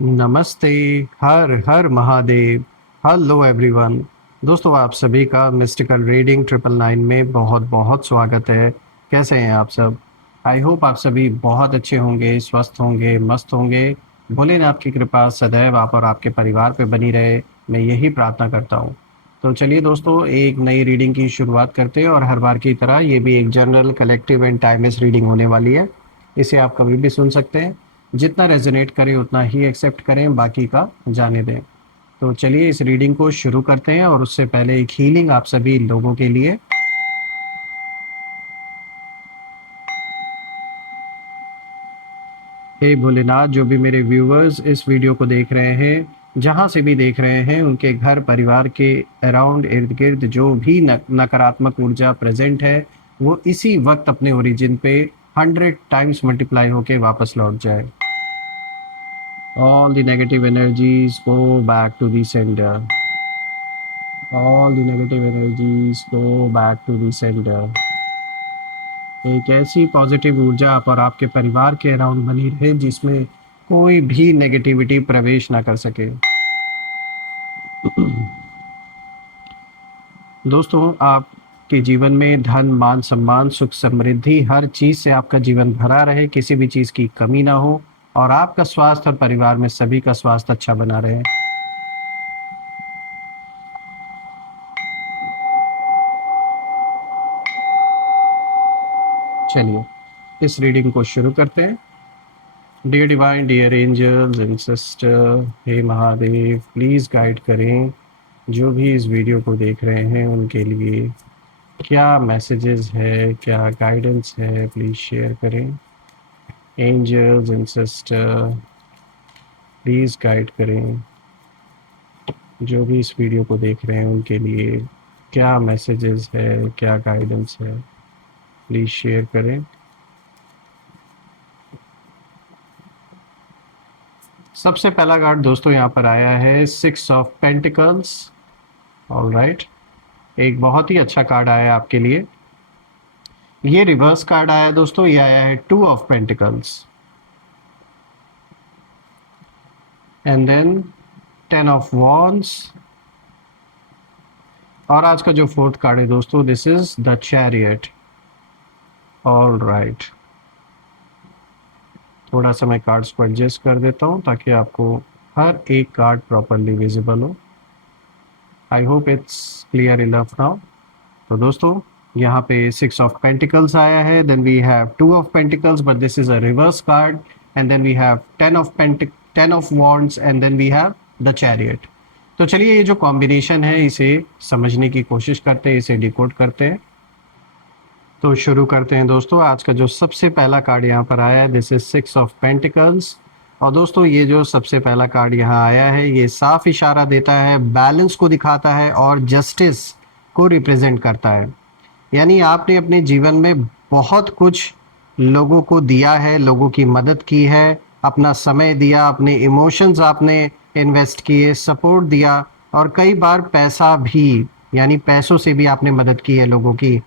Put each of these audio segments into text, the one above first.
नमस्ते। Har Har Mahadev. Hello everyone. दोस्तों, आप सभी का मिस्टिकल रीडिंग 999 में बहुत बहुत स्वागत है। कैसे हैं आप सब? आई होप आप सभी बहुत अच्छे होंगे, स्वस्थ होंगे, मस्त होंगे। भोलेनाथ की कृपा सदैव आप और आपके परिवार पे बनी रहे, मैं यही प्रार्थना करता हूँ। तो चलिए दोस्तों, एक नई रीडिंग की शुरुआत करते हैं और हर बार की तरह ये भी एक general collective and timeless reading होने वाली है। इसे आप कभी भी सुन सकते हैं। जितना रेजोनेट करें उतना ही एक्सेप्ट करें, बाकी का जाने दें। तो चलिए इस रीडिंग को शुरू करते हैं और उससे पहले एक हीलिंग आप सभी लोगों के लिए। हे भोलेनाथ, जो भी मेरे व्यूअर्स इस वीडियो को देख रहे हैं, जहाँ से भी देख रहे हैं, उनके घर परिवार के अराउंड इर्द गिर्द जो भी नकारात्मक ऊर्जा प्रेजेंट है, वो इसी वक्त अपने ओरिजिन पे 100 टाइम्स मल्टीप्लाई होके वापस लौट जाए। All the negative energies go back to the sender. All the negative energies go back to the sender. एक ऐसी पॉजिटिव ऊर्जा आप और आपके परिवार के अराउंड बनी रहे जिसमें कोई भी नेगेटिविटी प्रवेश ना कर सके। दोस्तों, आपके जीवन में धन, मान, सम्मान, सुख, समृद्धि, हर चीज से आपका जीवन भरा रहे, किसी भी चीज की कमी ना हो और आपका स्वास्थ्य और परिवार में सभी का स्वास्थ्य अच्छा बना रहे। चलिए इस रीडिंग को शुरू करते हैं। Dear divine, dear angels and sister, हे महादेव, प्लीज़ गाइड करें जो भी इस वीडियो को देख रहे हैं उनके लिए क्या मैसेजेस है, क्या गाइडेंस है, प्लीज़ शेयर करें। Angels and sister, please guide करें जो भी इस वीडियो को देख रहे हैं उनके लिए क्या मैसेजेस है, क्या गाइडेंस है, प्लीज़ शेयर करें। सबसे पहला कार्ड दोस्तों यहाँ पर आया है 6 ऑफ पेंटिकल्स। ऑलराइट, एक बहुत ही अच्छा कार्ड आया है आपके लिए। ये रिवर्स कार्ड आया है दोस्तों, ये आया है 2 of pentacles and then 10 of wands. और आज का जो फोर्थ कार्ड है दोस्तों, this is the chariot. All right, थोड़ा सा मैं कार्ड्स को एडजस्ट कर देता हूँ ताकि आपको हर एक कार्ड प्रॉपरली विजिबल हो। I hope it's clear enough now. तो दोस्तों, यहाँ पे 6 ऑफ पेंटिकल्स आया है, then we have 2 of pentacles but this is a reverse card, and then we have 10 of wands and then we have the chariot. तो चलिए ये जो कॉम्बिनेशन है इसे समझने की कोशिश करते हैं, इसे डिकोड करते हैं। तो शुरू करते हैं दोस्तों। आज का जो सबसे पहला कार्ड यहाँ पर आया है, दिस इज 6 ऑफ पेंटिकल्स। और दोस्तों, ये जो सबसे पहला कार्ड यहाँ आया है, ये साफ इशारा देता है, बैलेंस को दिखाता है और जस्टिस को रिप्रेजेंट करता है। यानी आपने अपने जीवन में बहुत कुछ लोगों को दिया है, लोगों की मदद की है, अपना समय दिया, अपने इमोशंस आपने इन्वेस्ट किए, सपोर्ट दिया और कई बार पैसा भी, यानी पैसों से भी आपने मदद की है लोगों की।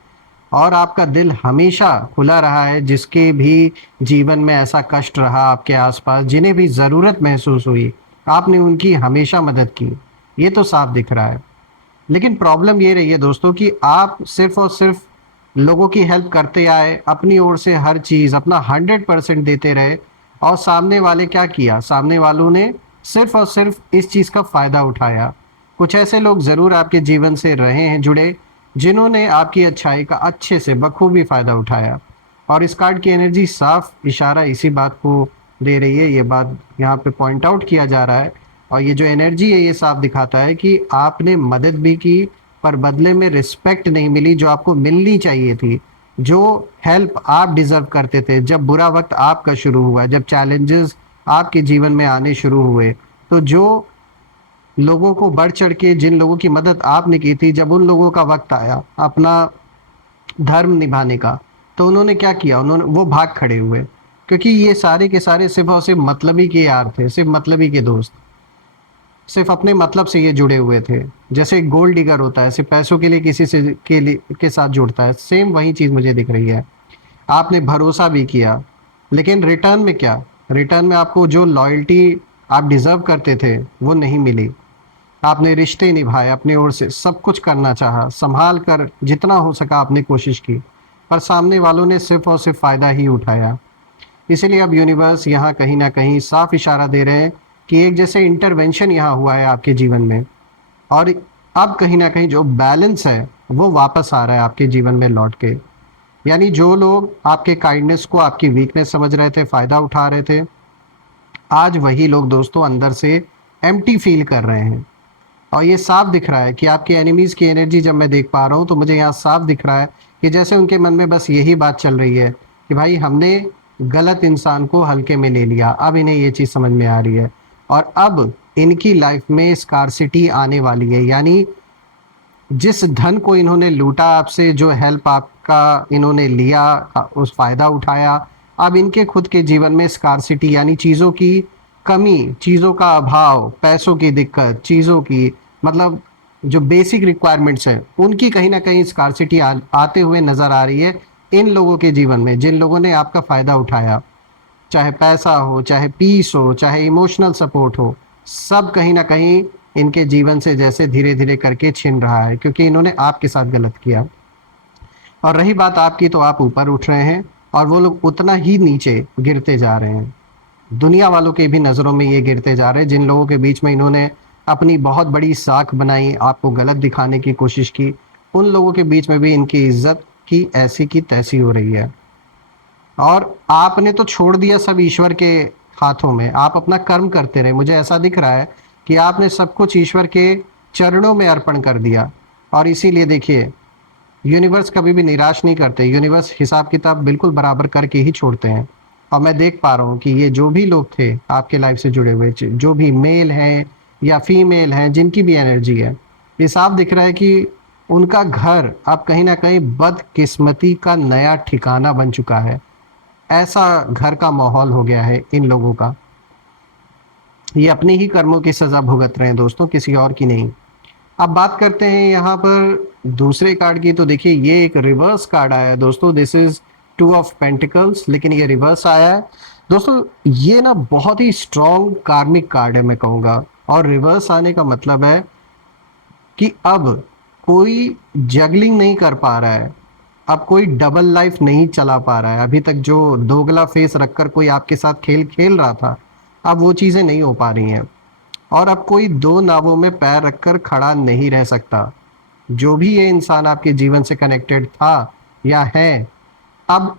और आपका दिल हमेशा खुला रहा है, जिसके भी जीवन में ऐसा कष्ट रहा आपके आसपास, जिन्हें भी ज़रूरत महसूस हुई, आपने उनकी हमेशा मदद की। ये तो साफ दिख रहा है। लेकिन प्रॉब्लम ये रही है दोस्तों कि आप सिर्फ और सिर्फ लोगों की हेल्प करते आए, अपनी ओर से हर चीज़ अपना 100% देते रहे। और सामने वाले क्या किया, सामने वालों ने सिर्फ और सिर्फ इस चीज़ का फ़ायदा उठाया। कुछ ऐसे लोग ज़रूर आपके जीवन से रहे हैं जुड़े, जिन्होंने आपकी अच्छाई का अच्छे से बखूबी फ़ायदा उठाया। और इस कार्ड की एनर्जी साफ इशारा इसी बात को दे रही है, ये बात यहाँ पे पॉइंट आउट किया जा रहा है। और ये जो एनर्जी है ये साफ दिखाता है कि आपने मदद भी की, पर बदले में रिस्पेक्ट नहीं मिली जो आपको मिलनी चाहिए थी। जो हेल्प आप डिजर्व करते थे, जब बुरा वक्त आपका शुरू हुआ, जब चैलेंजेस आपके जीवन में आने शुरू हुए, तो जो लोगों को बढ़ चढ़ के जिन लोगों की मदद आपने की थी, जब उन लोगों का वक्त आया अपना धर्म निभाने का, तो उन्होंने क्या किया, उन्होंने वो भाग खड़े हुए। क्योंकि ये सारे के सारे सिर्फ और सिर्फ मतलबी के यार थे, सिर्फ मतलबी के दोस्त, सिर्फ अपने मतलब से ये जुड़े हुए थे। जैसे गोल्ड डिगर होता है, सिर्फ पैसों के लिए किसी से के साथ जुड़ता है, सेम वही चीज़ मुझे दिख रही है। आपने भरोसा भी किया, लेकिन रिटर्न में क्या, रिटर्न में आपको जो लॉयल्टी आप डिज़र्व करते थे वो नहीं मिली। आपने रिश्ते निभाए, अपनी ओर से सब कुछ करना चाहा, संभाल कर जितना हो सका आपने कोशिश की, पर सामने वालों ने सिर्फ़ और सिर्फ़ फ़ायदा ही उठाया। इसीलिए अब यूनिवर्स यहाँ कहीं न कहीं साफ इशारा दे रहे हैं कि एक जैसे इंटरवेंशन यहाँ हुआ है आपके जीवन में, और अब कहीं न कहीं जो बैलेंस है, वो वापस आ रहा है आपके जीवन में लौट के। यानी जो लोग आपके काइंडनेस को आपकी वीकनेस समझ रहे थे, फ़ायदा उठा रहे थे, आज वही लोग दोस्तों अंदर से एम्प्टी फ़ील कर रहे हैं। और ये साफ दिख रहा है कि आपके एनिमीज़ की एनर्जी जब मैं देख पा रहा हूँ, तो मुझे यहाँ साफ दिख रहा है कि जैसे उनके मन में बस यही बात चल रही है कि भाई हमने गलत इंसान को हल्के में ले लिया। अब इन्हें ये चीज़ समझ में आ रही है और अब इनकी लाइफ में स्कार्सिटी आने वाली है। यानी जिस धन को इन्होंने लूटा आपसे, जो हेल्प आपका इन्होंने लिया, उस फ़ायदा उठाया, अब इनके खुद के जीवन में स्कार्सिटी यानी चीज़ों की कमी, चीज़ों का अभाव, पैसों की दिक्कत, चीज़ों की मतलब जो बेसिक रिक्वायरमेंट्स हैं, उनकी कहीं न कहीं स्कार्सिटी आते हुए नज़र आ रही है इन लोगों के जीवन में, जिन लोगों ने आपका फ़ायदा उठाया। चाहे पैसा हो, चाहे पीस हो, चाहे इमोशनल सपोर्ट हो, सब कहीं न कहीं इनके जीवन से जैसे धीरे-धीरे करके छिन रहा है, क्योंकि इन्होंने आपके साथ गलत किया। और रही बात आपकी, तो आप ऊपर उठ रहे हैं और वो लोग उतना ही नीचे गिरते जा रहे हैं। दुनिया वालों के भी नज़रों में ये गिरते जा रहे हैं, जिन लोगों के बीच में इन्होंने अपनी बहुत बड़ी साख बनाई, आपको गलत दिखाने की कोशिश की, उन लोगों के बीच में भी इनकी इज़्ज़त की ऐसी की तैसी हो रही है। और आपने तो छोड़ दिया सब ईश्वर के हाथों में, आप अपना कर्म करते रहे। मुझे ऐसा दिख रहा है कि आपने सब कुछ ईश्वर के चरणों में अर्पण कर दिया, और इसीलिए देखिए यूनिवर्स कभी भी निराश नहीं करते, यूनिवर्स हिसाब किताब बिल्कुल बराबर करके ही छोड़ते हैं। और मैं देख पा रहा हूँ कि ये जो भी लोग थे आपके लाइफ से जुड़े हुए, जो भी मेल हैं या फीमेल हैं, जिनकी भी एनर्जी है, ये साफ दिख रहा है कि उनका घर अब कहीं ना कहीं बदकिस्मती का नया ठिकाना बन चुका है। ऐसा घर का माहौल हो गया है इन लोगों का। ये अपने ही कर्मों की सज़ा भुगत रहे हैं दोस्तों, किसी और की नहीं। अब बात करते हैं यहाँ पर दूसरे कार्ड की, तो देखिए ये एक रिवर्स कार्ड आया है दोस्तों। This is two of pentacles, लेकिन ये रिवर्स आया है दोस्तों। ये ना बहुत ही स्ट्रॉन्ग कार्मिक कार्ड है मैं कहूँगा, और रिवर्स आने का मतलब है कि अब कोई जगलिंग नहीं कर पा रहा है, अब कोई डबल लाइफ नहीं चला पा रहा है। अभी तक जो दोगला फेस रखकर कोई आपके साथ खेल खेल रहा था, अब वो चीज़ें नहीं हो पा रही हैं। और अब कोई दो नावों में पैर रखकर खड़ा नहीं रह सकता। जो भी ये इंसान आपके जीवन से कनेक्टेड था या है, अब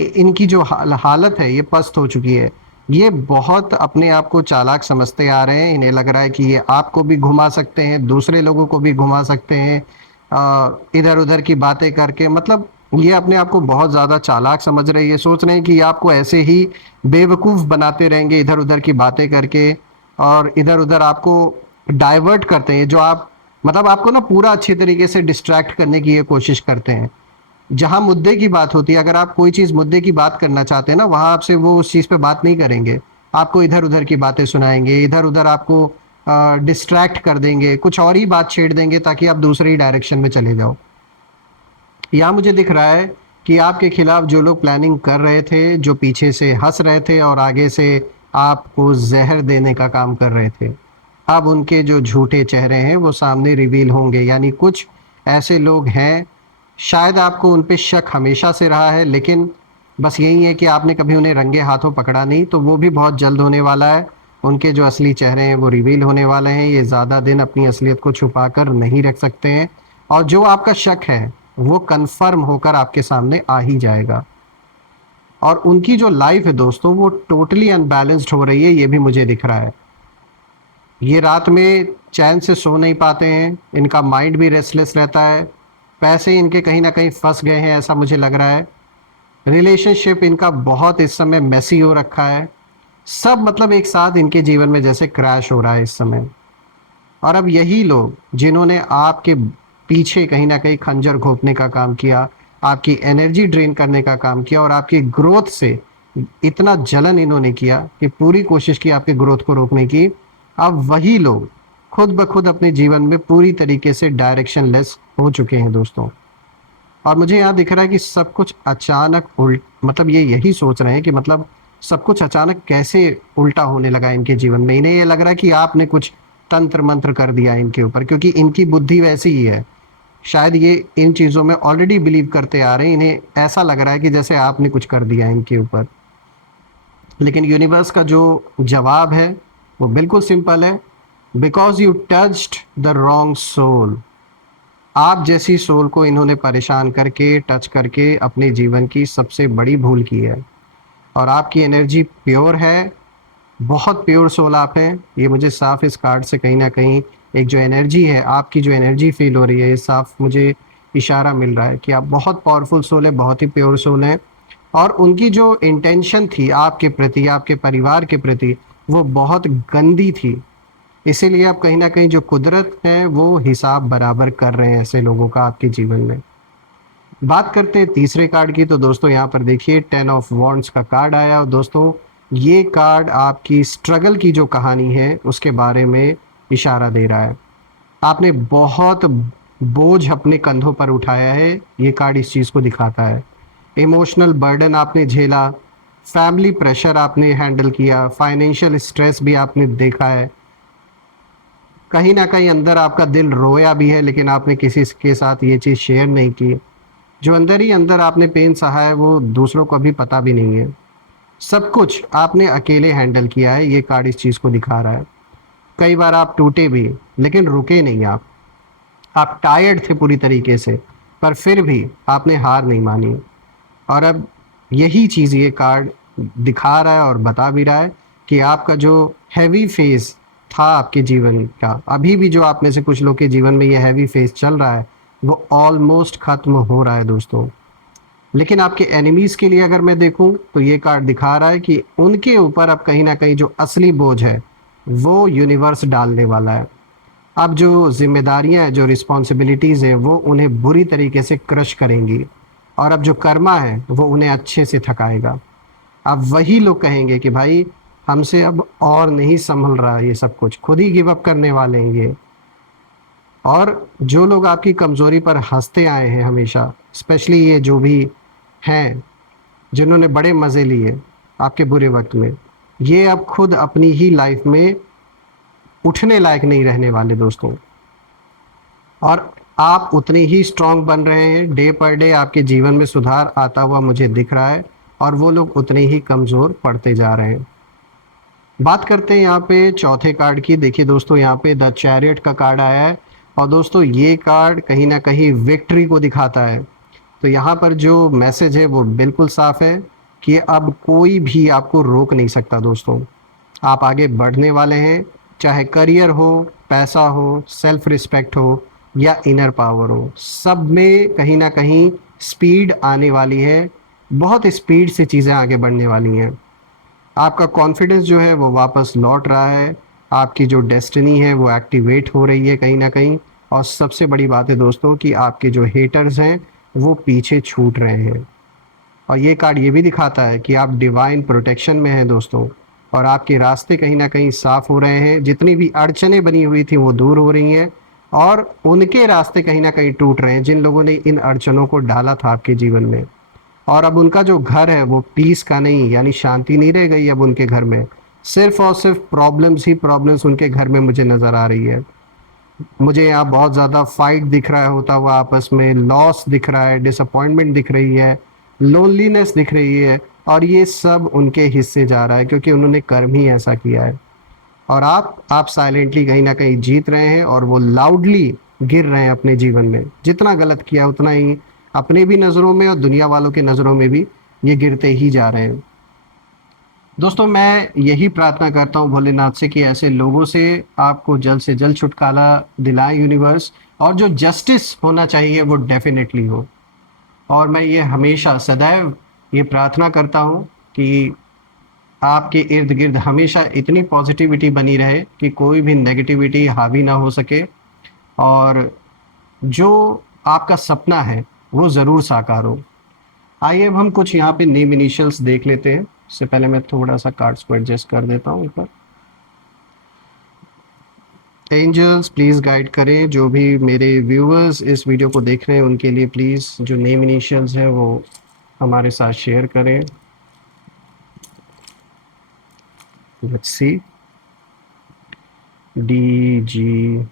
इनकी जो हालत है ये पस्त हो चुकी है। ये बहुत अपने आप को चालाक समझते आ रहे हैं। इन्हें लग रहा है कि ये आपको भी घुमा सकते हैं, दूसरे लोगों को भी घुमा सकते हैं, इधर उधर की बातें करके। मतलब ये अपने आप को बहुत ज़्यादा चालाक समझ रहे हैं। ये सोच रहे हैं कि ये आपको ऐसे ही बेवकूफ़ बनाते रहेंगे इधर उधर की बातें करके, और इधर उधर आपको डाइवर्ट करते हैं। जो आप मतलब आपको ना पूरा अच्छे तरीके से डिस्ट्रैक्ट करने की ये कोशिश करते हैं। जहाँ मुद्दे की बात होती है, अगर आप कोई चीज़ मुद्दे की बात करना चाहते हैं ना, वहाँ आपसे वो उस चीज़ पे बात नहीं करेंगे। आपको इधर उधर की बातें सुनाएंगे, इधर उधर आपको डिस्ट्रैक्ट कर देंगे, कुछ और ही बात छेड़ देंगे ताकि आप दूसरे ही डायरेक्शन में चले जाओ। यहाँ मुझे दिख रहा है कि आपके खिलाफ जो लोग प्लानिंग कर रहे थे, जो पीछे से हंस रहे थे और आगे से आपको जहर देने का काम कर रहे थे, अब उनके जो झूठे चेहरे हैं वो सामने रिवील होंगे। यानी कुछ ऐसे लोग हैं, शायद आपको उन पे शक हमेशा से रहा है, लेकिन बस यही है कि आपने कभी उन्हें रंगे हाथों पकड़ा नहीं, तो वो भी बहुत जल्द होने वाला है। उनके जो असली चेहरे हैं वो रिवील होने वाले हैं। ये ज़्यादा दिन अपनी असलियत को छुपा कर नहीं रख सकते हैं, और जो आपका शक है वो कन्फर्म होकर आपके सामने आ ही जाएगा। और उनकी जो लाइफ है दोस्तों, वो टोटली अनबैलेंस्ड हो रही है, ये भी मुझे दिख रहा है। ये रात में चैन से सो नहीं पाते हैं, इनका माइंड भी रेस्टलेस रहता है। पैसे इनके कहीं ना कहीं फंस गए हैं, ऐसा मुझे लग रहा है। रिलेशनशिप इनका बहुत इस समय मेसी हो रखा है। सब मतलब एक साथ इनके जीवन में जैसे क्रैश हो रहा है इस समय। और अब यही लोग जिन्होंने आपके पीछे कहीं ना कहीं खंजर घोंपने का काम किया, आपकी एनर्जी ड्रेन करने का काम किया, और आपकी ग्रोथ से इतना जलन इन्होंने किया कि पूरी कोशिश की आपके ग्रोथ को रोकने की, अब वही लोग खुद ब खुद अपने जीवन में पूरी तरीके से डायरेक्शन लेस हो चुके हैं दोस्तों। और मुझे यहाँ दिख रहा है कि सब कुछ अचानक उल्ट, मतलब ये यही सोच रहे हैं कि मतलब सब कुछ अचानक कैसे उल्टा होने लगा इनके जीवन में। इन्हें ये लग रहा है कि आपने कुछ तंत्र मंत्र कर दिया इनके ऊपर, क्योंकि इनकी बुद्धि वैसी ही है। शायद ये इन चीज़ों में ऑलरेडी बिलीव करते आ रहे हैं, इन्हें ऐसा लग रहा है कि जैसे आपने कुछ कर दिया इनके ऊपर। लेकिन यूनिवर्स का जो जवाब है वो बिल्कुल सिंपल है, because you touched the wrong soul. आप जैसी सोल को इन्होंने परेशान करके, टच करके अपने जीवन की सबसे बड़ी भूल की है। और आपकी एनर्जी प्योर है, बहुत प्योर सोल आप हैं। ये मुझे साफ इस कार्ड से कहीं ना कहीं एक जो एनर्जी है, आपकी जो एनर्जी फील हो रही है, ये साफ मुझे इशारा मिल रहा है कि आप बहुत पावरफुल सोल है, बहुत ही प्योर सोल है। और उनकी जो इंटेंशन थी आपके प्रति, आपके परिवार के प्रति, वो बहुत गंदी थी। इसीलिए आप कहीं ना कहीं जो कुदरत है वो हिसाब बराबर कर रहे हैं ऐसे लोगों का आपके जीवन में। बात करते हैं तीसरे कार्ड की, तो दोस्तों यहाँ पर देखिए 10 ऑफ वॉन्ड्स का कार्ड आया। और दोस्तों ये कार्ड आपकी स्ट्रगल की जो कहानी है उसके बारे में इशारा दे रहा है। आपने बहुत बोझ अपने कंधों पर उठाया है, ये कार्ड इस चीज़ को दिखाता है। इमोशनल बर्डन आपने झेला, फैमिली प्रेशर आपने हैंडल किया, फाइनेंशियल स्ट्रेस भी आपने देखा है। कहीं ना कहीं अंदर आपका दिल रोया भी है, लेकिन आपने किसी के साथ ये चीज़ शेयर नहीं की। जो अंदर ही अंदर आपने पेन सहा है वो दूसरों को भी पता भी नहीं है। सब कुछ आपने अकेले हैंडल किया है, ये कार्ड इस चीज़ को दिखा रहा है। कई बार आप टूटे भी, लेकिन रुके नहीं आप टायर्ड थे पूरी तरीके से, पर फिर भी आपने हार नहीं मानी। और अब यही चीज़ ये कार्ड दिखा रहा है और बता भी रहा है कि आपका जो हैवी फेज था आपके जीवन का, अभी भी जो आप में से कुछ लोग के जीवन में ये हैवी फेज चल रहा है, वो ऑलमोस्ट खत्म हो रहा है दोस्तों। लेकिन आपके एनिमीज़ के लिए अगर मैं देखूं तो ये कार्ड दिखा रहा है कि उनके ऊपर अब कहीं ना कहीं जो असली बोझ है वो यूनिवर्स डालने वाला है। अब जो जिम्मेदारियां हैं, जो रिस्पॉन्सिबिलिटीज़ हैं, वो उन्हें बुरी तरीके से क्रश करेंगी। और अब जो कर्मा है वो उन्हें अच्छे से थकाएगा। अब वही लोग कहेंगे कि भाई हमसे अब और नहीं संभल रहा, ये सब कुछ खुद ही गिव अप करने वाले हैं ये। और जो लोग आपकी कमज़ोरी पर हंसते आए हैं हमेशा, स्पेशली ये जो भी हैं जिन्होंने बड़े मज़े लिए आपके बुरे वक्त में, ये अब खुद अपनी ही लाइफ में उठने लायक नहीं रहने वाले दोस्तों। और आप उतने ही स्ट्रांग बन रहे हैं, डे पर डे आपके जीवन में सुधार आता हुआ मुझे दिख रहा है, और वो लोग उतने ही कमज़ोर पड़ते जा रहे हैं। बात करते हैं यहाँ पे चौथे कार्ड की। देखिए दोस्तों यहाँ पे द चैरियट का कार्ड आया है, और दोस्तों ये कार्ड कहीं ना कहीं विक्ट्री को दिखाता है। तो यहाँ पर जो मैसेज है वो बिल्कुल साफ है कि अब कोई भी आपको रोक नहीं सकता दोस्तों। आप आगे बढ़ने वाले हैं, चाहे करियर हो, पैसा हो, सेल्फ रिस्पेक्ट हो, या इनर पावर हो, सब में कहीं ना कहीं स्पीड आने वाली है। बहुत स्पीड से चीज़ें आगे बढ़ने वाली हैं। आपका कॉन्फिडेंस जो है वो वापस लौट रहा है, आपकी जो डेस्टिनी है वो एक्टिवेट हो रही है कहीं ना कहीं। और सबसे बड़ी बात है दोस्तों कि आपके जो हेटर्स हैं वो पीछे छूट रहे हैं। और ये कार्ड ये भी दिखाता है कि आप डिवाइन प्रोटेक्शन में हैं दोस्तों, और आपके रास्ते कहीं ना कहीं साफ हो रहे हैं। जितनी भी अड़चनें बनी हुई थी वो दूर हो रही हैं, और उनके रास्ते कहीं ना कहीं टूट रहे हैं जिन लोगों ने इन अड़चनों को डाला था आपके जीवन में। और अब उनका जो घर है वो पीस का नहीं, यानी शांति नहीं रह गई अब उनके घर में। सिर्फ और सिर्फ प्रॉब्लम्स ही प्रॉब्लम्स उनके घर में मुझे नज़र आ रही है। मुझे यहाँ बहुत ज़्यादा फाइट दिख रहा है होता हुआ आपस में, लॉस दिख रहा है, डिसअपॉइंटमेंट दिख रही है, लोनलीनेस दिख रही है। और ये सब उनके हिस्से जा रहा है क्योंकि उन्होंने कर्म ही ऐसा किया है। और आप साइलेंटली कहीं ना कहीं जीत रहे हैं, और वो लाउडली गिर रहे हैं अपने जीवन में। जितना गलत किया उतना ही अपने भी नज़रों में और दुनिया वालों के नज़रों में भी ये गिरते ही जा रहे हैं। दोस्तों मैं यही प्रार्थना करता हूँ भोलेनाथ से कि ऐसे लोगों से आपको जल्द से जल्द छुटकारा दिलाए यूनिवर्स, और जो जस्टिस होना चाहिए वो डेफिनेटली हो। और मैं ये हमेशा सदैव ये प्रार्थना करता हूँ कि आपके इर्द गिर्द हमेशा इतनी पॉजिटिविटी बनी रहे कि कोई भी नेगेटिविटी हावी ना हो सके, और जो आपका सपना है वो ज़रूर साकार हो। आइए अब हम कुछ यहाँ पे नेम इनिशियल्स देख लेते हैं। इससे पहले मैं थोड़ा सा कार्ड्स को एडजस्ट कर देता हूँ ऊपर। एंजल्स प्लीज़ गाइड करें जो भी मेरे व्यूअर्स इस वीडियो को देख रहे हैं, उनके लिए प्लीज़ जो नेम इनिशियल्स हैं वो हमारे साथ शेयर करें। Let's see, DGYKOSQEJC।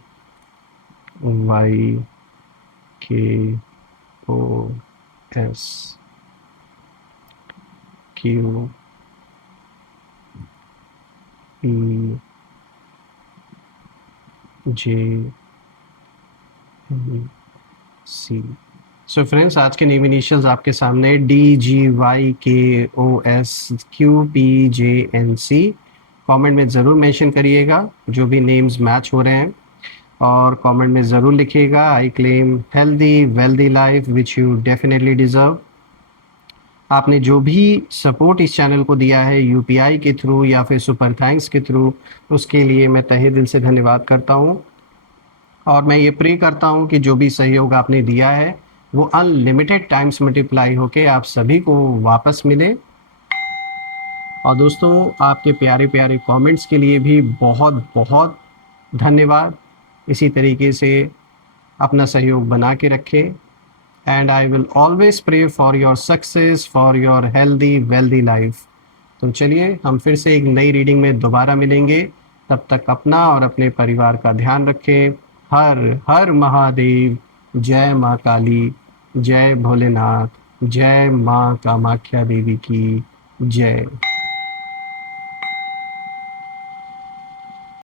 So friends, आज के नेम इनिशियल्स आपके सामने DGYKOSQPJNC। कमेंट में ज़रूर मेंशन करिएगा जो भी नेम्स मैच हो रहे हैं, और कमेंट में ज़रूर लिखिएगा, I claim healthy wealthy life which you definitely deserve. आपने जो भी सपोर्ट इस चैनल को दिया है यूपीआई के थ्रू या फिर सुपर थैंक्स के थ्रू, उसके लिए मैं तहे दिल से धन्यवाद करता हूँ। और मैं ये प्रे करता हूँ कि जो भी सहयोग आपने दिया है वो अनलिमिटेड टाइम्स मल्टीप्लाई होके आप सभी को वापस मिले। और दोस्तों, आपके प्यारे प्यारे कमेंट्स के लिए भी बहुत बहुत धन्यवाद। इसी तरीके से अपना सहयोग बना के रखें, and I will always pray for your success, for your healthy wealthy life. तो चलिए, हम फिर से एक नई रीडिंग में दोबारा मिलेंगे। तब तक अपना और अपने परिवार का ध्यान रखें। हर हर महादेव। जय माँ काली, जय भोलेनाथ, जय माँ कामाख्या देवी की जय।